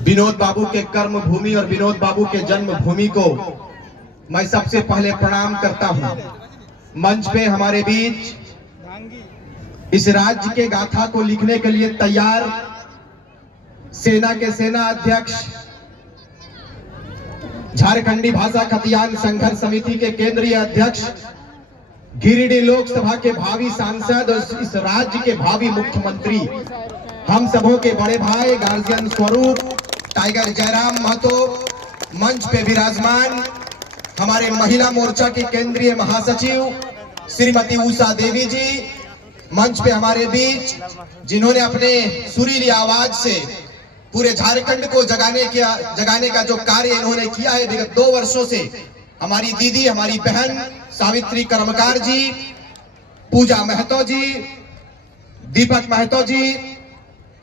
विनोद बाबू के कर्म भूमि और विनोद बाबू के जन्म भूमि को मैं सबसे पहले प्रणाम करता हूं। मंच पे हमारे बीच इस राज्य के गाथा को लिखने के लिए तैयार सेना के सेना अध्यक्ष, झारखंडी भाषा खतियान संघर्ष समिति के केंद्रीय अध्यक्ष, गिरिडीह लोकसभा के भावी सांसद और इस राज्य के भावी मुख्यमंत्री, हम सबों के बड़े भाई गार्जियन स्वरूप टाइगर जयराम महतो, मंच पे विराजमान हमारे महिला मोर्चा की केंद्रीय महासचिव श्रीमती उषा देवी जी, मंच पे हमारे बीच जिन्होंने अपने सुरीली आवाज से पूरे झारखंड को जगाने का जो कार्य इन्होंने किया है विगत 2 वर्षों से, हमारी दीदी, हमारी बहन सावित्री कर्मकार जी, पूजा महतो जी, दीपक महतो जी,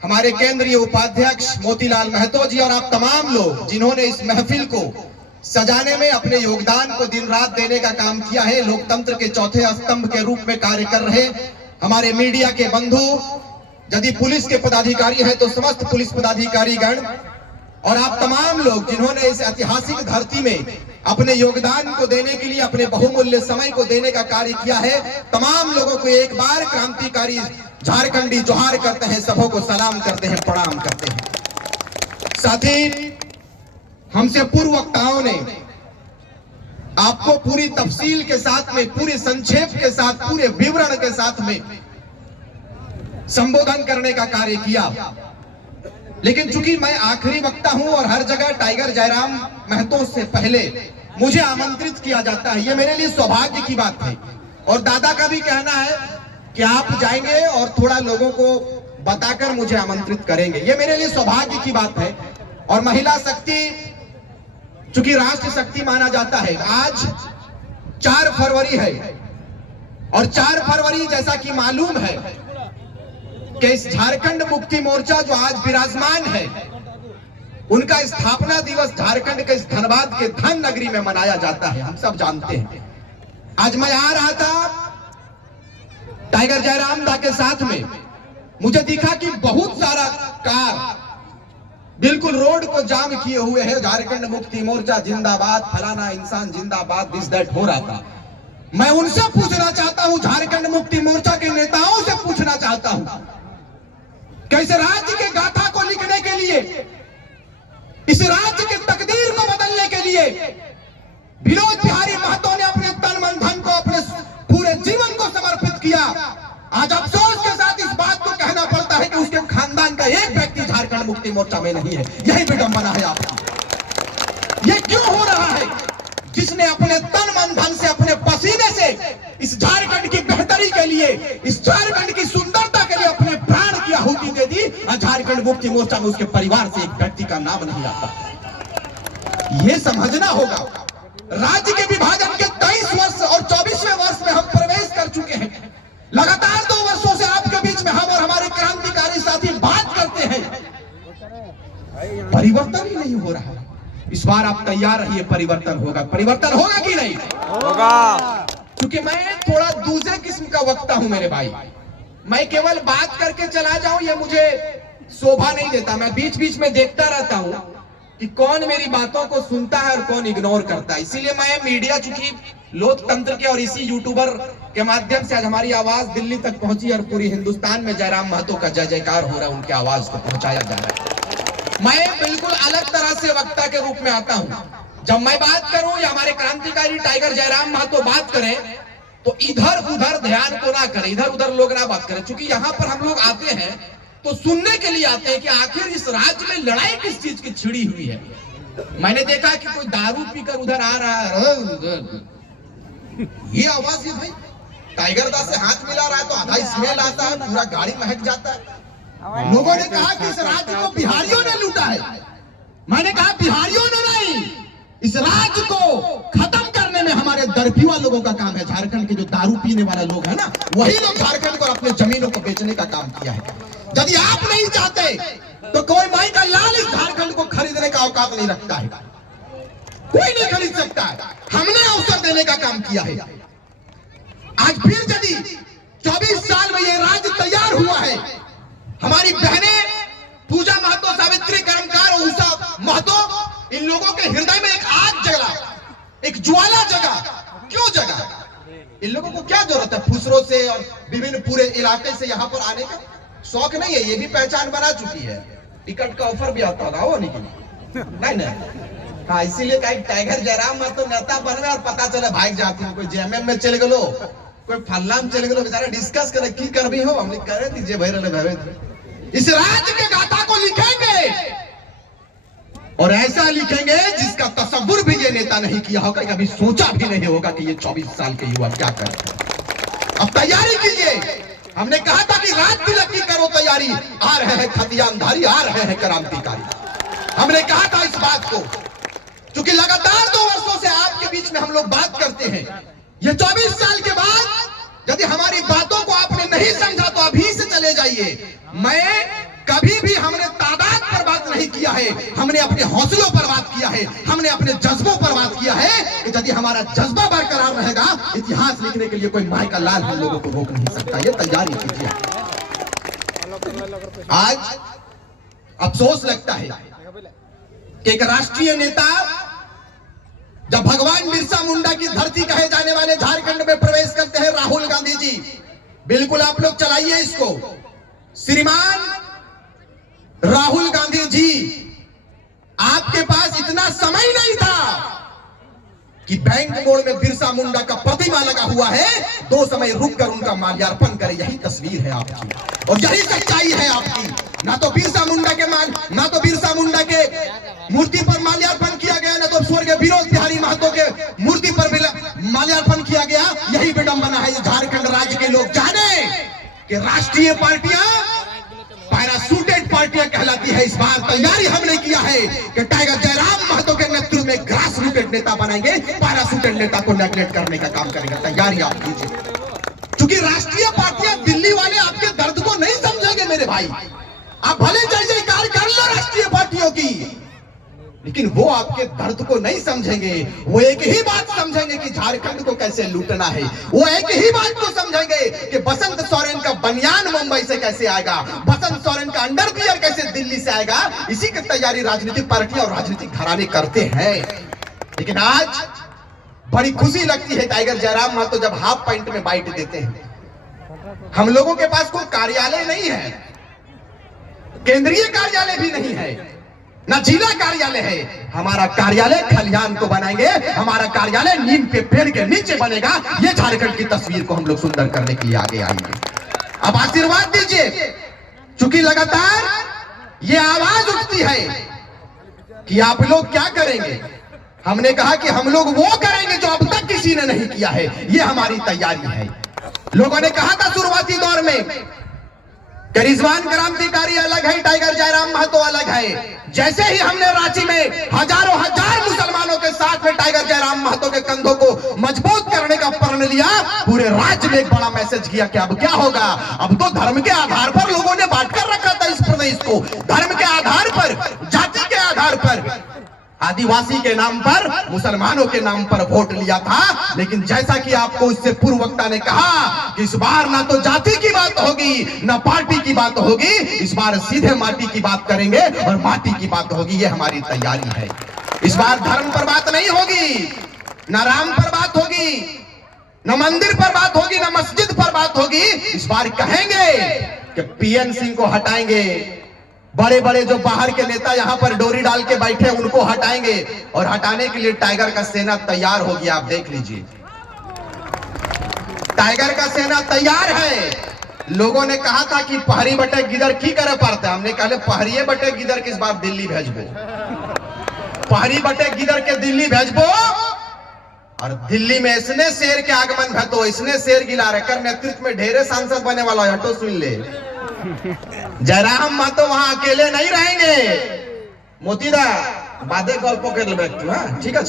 हमारे केंद्रीय उपाध्यक्ष मोतीलाल महतो जी और आप तमाम लोग जिन्होंने इस महफिल को सजाने में अपने योगदान को दिन रात देने का काम किया है, लोकतंत्र के चौथे स्तंभ के रूप में कार्य कर रहे हमारे मीडिया के बंधु, यदि पुलिस के पदाधिकारी हैं तो समस्त पुलिस पदाधिकारी गण और आप तमाम लोग जिन्होंने इस ऐतिहासिक धरती में अपने योगदान को देने के लिए अपने बहुमूल्य समय को देने का कार्य किया है, तमाम लोगों को एक बार क्रांतिकारी झारखंडी जोहार करते हैं, सबों को सलाम करते हैं, प्रणाम करते हैं। साथ ही हमसे पूर्व वक्ताओं ने आपको पूरी तफसील के साथ में, पूरे संक्षेप के साथ, पूरे विवरण के साथ में संबोधन करने का कार्य किया, लेकिन चूंकि मैं आखिरी वक्ता हूं और हर जगह टाइगर जयराम महतो से पहले मुझे आमंत्रित किया जाता है, ये मेरे लिए सौभाग्य की बात है। और दादा का भी कहना है कि आप जाएंगे और थोड़ा लोगों को बताकर मुझे आमंत्रित करेंगे, ये मेरे लिए सौभाग्य की बात है। और महिला शक्ति चूंकि राष्ट्र शक्ति माना जाता है, आज 4 फरवरी है और 4 फरवरी जैसा कि मालूम है कि इस झारखंड मुक्ति मोर्चा जो आज विराजमान है, उनका स्थापना दिवस झारखंड के इस धनबाद के धन नगरी में मनाया जाता है, हम सब जानते हैं। आज मैं आ रहा था टाइगर जयराम दा के साथ में, मुझे दिखा कि बहुत सारा कार बिल्कुल रोड को जाम किए हुए है, झारखंड मुक्ति मोर्चा जिंदाबाद, फलाना इंसान जिंदाबाद, दिस दैट हो रहा था। मैं उनसे पूछना चाहता हूं, झारखंड मुक्ति मोर्चा के नेताओं से पूछना चाहता हूं, कैसे राज्य के गाथा को लिखने के लिए, इस राज्य के तकदीर को बदलने के लिए विनोद बिहारी महतो ने अपने तन मन धन को, अपने पूरे जीवन को समर्पित किया। आज अफसोस के साथ इस बात को कहना पड़ता है कि उसके खानदान का एक व्यक्ति झारखंड मुक्ति मोर्चा में नहीं है। यही विडंबना है आपकी। ये क्यों हो रहा है? जिसने अपने तन मन धन से, अपने पसीने से इस झारखंड की बेहतरी के लिए, इस झारखंड की सुंदरता के लिए अपने प्राण की आहुति दे दी, झारखंड मुक्ति मोर्चा में उसके परिवार से एक व्यक्ति का नाम नहीं आता। यह समझना होगा। राज्य के विभाजन के 23 वर्ष और 24वें वर्ष में हम प्रवेश कर चुके हैं। लगातार 2 वर्षों से आपके बीच में हम और हमारे क्रांतिकारी साथी बात करते हैं, परिवर्तन ही नहीं हो रहा। इस बार आप तैयार रहिए, परिवर्तन होगा। परिवर्तन होगा कि नहीं होगा? क्योंकि मैं थोड़ा दूसरे किस्म का वक्ता हूं मेरे भाई। मैं केवल बात करके चला जाऊं, ये मुझे शोभा नहीं देता। मैं बीच बीच में देखता रहता हूं कि कौन मेरी बातों को सुनता है और कौन इग्नोर करता है। इसीलिए मैं मीडिया, चूंकि लोकतंत्र के और इसी यूट्यूबर के माध्यम से आज हमारी आवाज दिल्ली तक पहुंची और पूरी हिंदुस्तान में जयराम महतो का जय जयकार हो रहा है, उनकी आवाज को पहुंचाया जा रहा है। मैं बिल्कुल अलग तरह से वक्ता के रूप में आता हूं। जब मैं बात करूं या हमारे क्रांतिकारी टाइगर जयराम महतो बात करें, तो इधर उधर ध्यान को ना करें, इधर उधर लोग ना बात करें। चूंकि यहाँ पर हम लोग आते हैं तो सुनने के लिए आते हैं कि आखिर इस राज्य में लड़ाई किस चीज की छिड़ी हुई है। मैंने देखा कि कोई दारू पीकर उधर आ रहा है, ये आवाज है भाई, टाइगर दा से हाथ मिला रहा है तो आधा स्मेल आता है, पूरा गाड़ी महक जाता है। लोगों ने कहा कि इस राज्य को बिहारियों ने लूटा है। मैंने कहा बिहारियों ने नहीं, इस राज्य को खत्म करने में हमारे दरपिया लोगों का काम है। झारखंड के जो दारू पीने वाले लोग हैं ना, वही लोग झारखंड को अपने जमीनों को बेचने का काम किया है। यदि आप नहीं चाहते तो कोई माई का लाल इस झारखंड को खरीदने का औकात नहीं रखता है, कोई नहीं खरीद सकता है। हमने अवसर देने का काम किया है। आज फिर यदि 24 साल में ये राज्य तैयार हुआ है, हमारी बहनें पूजा महतो, सावित्री कर्मकार, उषा इन लोगों के हृदय में एक आग जला, एक ज्वाला जगा। क्यों जगा? इन लोगों को क्या जरूरत है फुसरों से और विभिन्न पूरे इलाके से यहाँ पर आने का? शौक नहीं है, ये भी पहचान बना चुकी है। टिकट का ऑफर भी आता होगा वो नहीं। हाँ, इसीलिए कहीं टाइगर जयराम तो नेता बनवे और पता चले भाग जाती हूँ, कोई जेएमएम में चले गलो, कोई फल्ला में चले गलो, बेचारा डिस्कस करे की कर भी हो, हमने करे दीजिए भाई रले भवे। इस राज्य के गाथा को लिखेंगे और ऐसा लिखेंगे जिसका तसव्वुर भी ये नेता नहीं किया होगा, कभी सोचा भी नहीं होगा कि ये 24 साल के युवा क्या करें। अब तैयारी कीजिए। हमने कहा था कि रात तिलक की करो तैयारी, आ रहे हैं खतियानधारी, आ रहे हैं करामतीकारी। हमने कहा था इस बात को, क्योंकि लगातार 2 वर्षों से आपके बीच में हम लोग बात करते हैं। ये 24 साल के बाद यदि हमारी बातों को आपने नहीं समझा तो अभी से चले जाइए। मैं कभी भी हमने तादाद पर बात नहीं किया है, हमने अपने हौसलों पर बात किया है, हमने अपने जज्बों पर बात किया है कि यदि हमारा जज्बा बरकरार रहेगा, इतिहास लिखने के लिए कोई माई का लाल हम लोगों को रोक नहीं सकता। ये तैयारी कीजिए। आज अफसोस लगता है कि एक राष्ट्रीय नेता जब भगवान बिरसा मुंडा की धरती कहे जाने वाले झारखंड में प्रवेश करते हैं राहुल गांधी जी, बिल्कुल आप लोग चलाइए इसको। श्रीमान राहुल गांधी जी, आपके पास इतना समय नहीं था कि बैंक मोड़ में बिरसा मुंडा का प्रतिमा लगा हुआ है, 2 समय रुककर उनका माल्यार्पण करे। यही तस्वीर है आपकी और यही सच्चाई है आपकी। ना तो बिरसा मुंडा के मूर्ति पर माल्यार्पण किया गया, ना तो स्वर्गीय विनोद बिहारी महतो के मूर्ति पर माल्यार्पण किया गया। यही विडंबना है झारखंड राज्य के लोग जाने कि राष्ट्रीय पार्टियां पैराशूटेड पार्टियां कहलाती है। इस बार तैयारी हमने किया है कि टाइगर जयराम महतो के नेतृत्व में ग्रास रूटेड नेता बनाएंगे, पैराशूटेड नेता को नेगलेक्ट करने का काम करेंगे। तैयारी आप कीजिए, क्योंकि राष्ट्रीय पार्टियां दिल्ली वाले आपके दर्द को नहीं समझेंगे मेरे भाई। आप भले जय जयकार कर लो राष्ट्रीय पार्टियों की, लेकिन वो आपके दर्द को नहीं समझेंगे। वो एक ही बात समझेंगे कि झारखंड को कैसे लूटना है। वो एक ही बात को समझेंगे कि बसंत सोरेन का बनियान मुंबई से कैसे आएगा, बसंत सोरेन का अंडरवियर कैसे दिल्ली से आएगा। इसी की तैयारी राजनीतिक पार्टियां और राजनीतिक घराने करते हैं। लेकिन आज बड़ी खुशी लगती है टाइगर जयराम महतो जब हाफ पैंट में बाइट देते हैं। हम लोगों के पास कोई कार्यालय नहीं है, केंद्रीय कार्यालय भी नहीं है, ना जिला कार्यालय है। हमारा कार्यालय खलिहान को बनाएंगे, हमारा कार्यालय नीम के पेड़ के नीचे बनेगा। ये झारखंड की तस्वीर को हम लोग सुंदर करने के लिए आगे आएंगे। अब आशीर्वाद दीजिए, क्योंकि लगातार ये आवाज उठती है कि आप लोग क्या करेंगे। हमने कहा कि हम लोग वो करेंगे जो अब तक किसी ने नहीं किया है। ये हमारी तैयारी है। लोगों ने कहा था शुरुआती दौर में रिजवान क्रांतिकारी अलग है, टाइगर जयराम महतो अलग है। जैसे ही हमने रांची में हजारों हजार मुसलमानों के साथ में टाइगर जयराम महतो के कंधों को मजबूत करने का प्रण लिया, पूरे राज्य में एक बड़ा मैसेज किया कि अब क्या होगा। अब तो धर्म के आधार पर लोगों ने बांट कर रखा था इस प्रदेश को, धर्म के आधार पर, जाति के आधार पर, आदिवासी के नाम पर, मुसलमानों के नाम पर वोट लिया था। लेकिन जैसा कि आपको इससे पूर्व वक्ता ने कहा कि इस बार ना तो जाति की बात होगी, ना पार्टी की बात होगी, इस बार सीधे माटी की बात करेंगे और माटी की बात होगी। ये हमारी तैयारी है। इस बार धर्म पर बात नहीं होगी, ना राम पर बात होगी, ना मंदिर पर बात होगी, ना मस्जिद पर बात होगी। इस बार कहेंगे कि पीएन सिंह को हटाएंगे, बड़े बड़े जो बाहर के नेता यहाँ पर डोरी डाल के बैठे उनको हटाएंगे, और हटाने के लिए टाइगर का सेना तैयार हो गया। आप देख लीजिए, टाइगर का सेना तैयार है। लोगों ने कहा था कि पहरी बटे गिदर की करे पड़ता है। हमने कहा पहरिये बटे गिदर किस बार दिल्ली भेजबो, पहरी बटे गिदर के दिल्ली भेजबो, और दिल्ली में इसने शेर के आगमन भतो, इसने शेर गिला रहे नेतृत्व में ढेरे सांसद बने वाला है। हटो सुन ले, जयराम महतो वहां अकेले नहीं रहेंगे। मोतीदा बादे गल्प कर ले बैठ, ठीक है,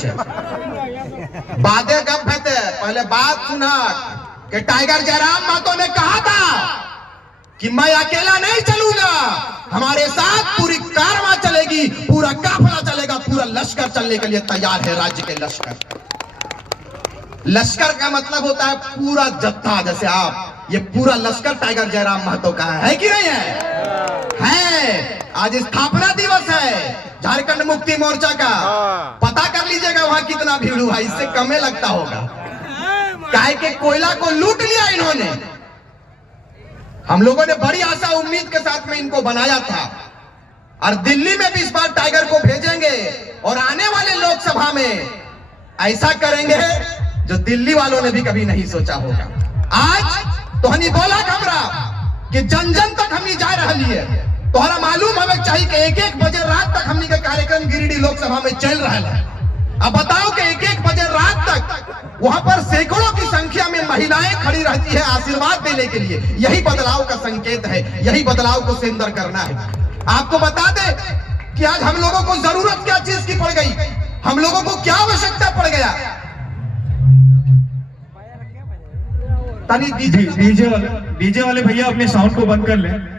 बादे गप है। पहले बात सुना कि टाइगर जयराम महतो ने कहा था कि मैं अकेला नहीं चलूंगा, हमारे साथ पूरी कारवां चलेगी, पूरा काफिला चलेगा, पूरा लश्कर चलने के लिए तैयार है। राज्य के लश्कर, लश्कर का मतलब होता है पूरा जत्था। जैसे आप, ये पूरा लश्कर टाइगर जयराम महतो का है कि नहीं है? आज स्थापना दिवस है झारखंड मुक्ति मोर्चा का। पता कर लीजिएगा वहां कितना भीड़ हुआ, इससे कमे लगता होगा। काहे के कोयला को लूट लिया इन्होंने। हम लोगों ने बड़ी आशा उम्मीद के साथ में इनको बनाया था, और दिल्ली में भी इस बार टाइगर को भेजेंगे और आने वाले लोकसभा में ऐसा करेंगे जो दिल्ली वालों ने भी कभी नहीं सोचा होगा। आज तो हनी बोला हमरा कि जन जन तक हमनी जा रही है। तोहरा मालूम हमें चाहिए कि 1-1 बजे रात तक हमनी का कार्यक्रम गिरिडीह लोकसभा में चल रहा है। अब बताओ कि 1-1 बजे रात तक वहां पर सैकड़ों की संख्या में महिलाएं खड़ी रहती है आशीर्वाद देने के लिए। यही बदलाव का संकेत है, यही बदलाव को सुंदर करना है। आपको बता दे कि आज हम लोगों को जरूरत क्या चीज की पड़ गई, हम लोगों को क्या आवश्यकता पड़ गया। डीजे वाले भैया अपने साउंड को बंद कर लें।